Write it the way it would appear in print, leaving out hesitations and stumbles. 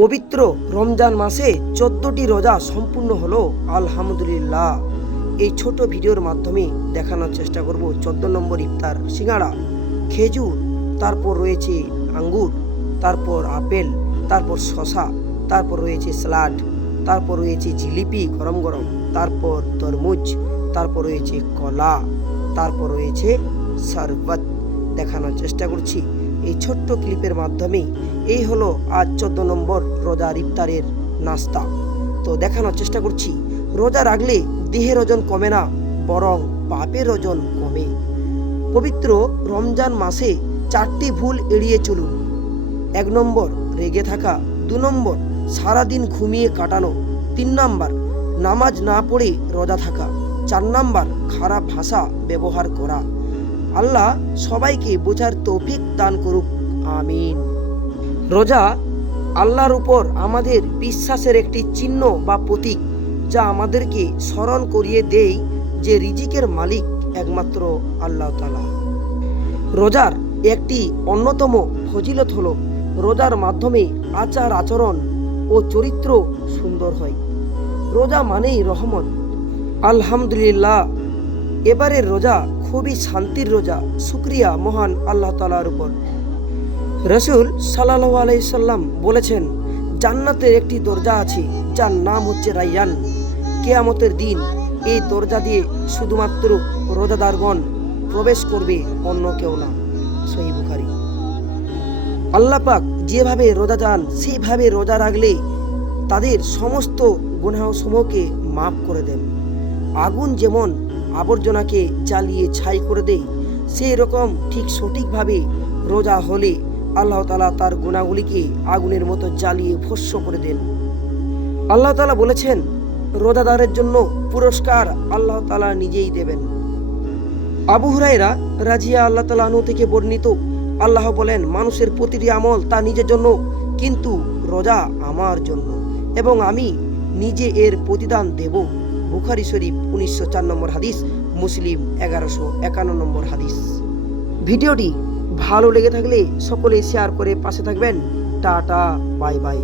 পবিত্র রমজান মাসে 14টি রোজা সম্পূর্ণ হলো আলহামদুলিল্লাহ। এই ছোট ভিডিওর মাধ্যমে দেখানোর চেষ্টা করব 14 নম্বর ইফতার সিঙ্গাড়া, খেজুর, তারপর রয়েছে আঙ্গুর, তারপর আপেল, তারপর শশা, তারপর রয়েছে স্যালাড, তারপর রয়েছে জিলিপি গরম গরম, তারপর তরমুজ, তারপর রয়েছে কলা, তারপর রয়েছে শরবত। দেখানোর চেষ্টা করছি এই ছোট্ট ক্লিপের মাধ্যমে। এই হলো আজ 14 নম্বর রোজার ইফতারের নাস্তা। তো দেখানোর চেষ্টা করছি রোজা রাখলে দেহের ওজন কমে না, বরং পাপের ওজন কমে। পবিত্র রমজান মাসে 4টি ভুল এড়িয়ে চলুন। 1 নম্বর রেগে থাকা, 2 নম্বর সারাদিন ঘুমিয়ে কাটানো, 3 নম্বর নামাজ না পড়ে রোজা থাকা, 4 নম্বর খারাপ ভাষা ব্যবহার করা। আল্লাহ সবাইকে বোঝার তৌফিক দান করুক, আমিন। রোজা আল্লাহর উপর আমাদের বিশ্বাসের একটি চিহ্ন বা প্রতীক, যা আমাদেরকে স্মরণ করিয়ে দেয় যে রিজিকের মালিক একমাত্র আল্লাহ তাআলা। রোজার একটি অন্যতম ফজিলত হলো রোজার মাধ্যমে আচার আচরণ ও চরিত্র সুন্দর হয়। রোজা মানেই রহমত। আলহামদুলিল্লাহ, এবারের রোজা খুবই শান্তির রোজা। শুকরিয়া মহান আল্লাহ তাআলার উপর। রাসূল সাল্লাল্লাহু আলাইহি সাল্লাম বলেছেন, জান্নাতের একটি দরজা আছে যার নাম হচ্ছে রায়্যান। কিয়ামতের দিন এই দরজা দিয়ে শুধুমাত্র রোজাদারগণ প্রবেশ করবে, অন্য কেউ না। সহিহ বুখারী। আল্লাহ পাক যেভাবে রোজা চান সেইভাবে রোজা রাখলে তাদের সমস্ত গুনাহসমূহকে মাফ করে দেন। আগুন যেমন আবর্জনাকে জ্বালিয়ে ছাই করে দেয়, সেই রকম ঠিক সঠিকভাবে রোজা হলে আল্লাহ তাআলা তার গুনাহগুলিকে আগুনের মতো জ্বালিয়ে ভস্ম করে দেন। আল্লাহ তাআলা বলেছেন, রোজাদারের জন্য পুরস্কার আল্লাহ তাআলা নিজেই দেবেন। আবু হুরায়রা রাজিয়া আল্লাহ তাআলা আনহু থেকে বর্ণিত, আল্লাহ বলেন, মানুষের প্রতিটি আমল তার নিজের জন্য, কিন্তু রোজা আমার জন্য, এবং আমি নিজে এর প্রতিদান দেব। বুখারী শরীফ 1904 নম্বর হাদিস, মুসলিম 1151 নম্বর হাদিস। ভিডিওটি ভালো লেগে থাকলে সকলে শেয়ার করে পাশে থাকবেন। Tata, bye bye.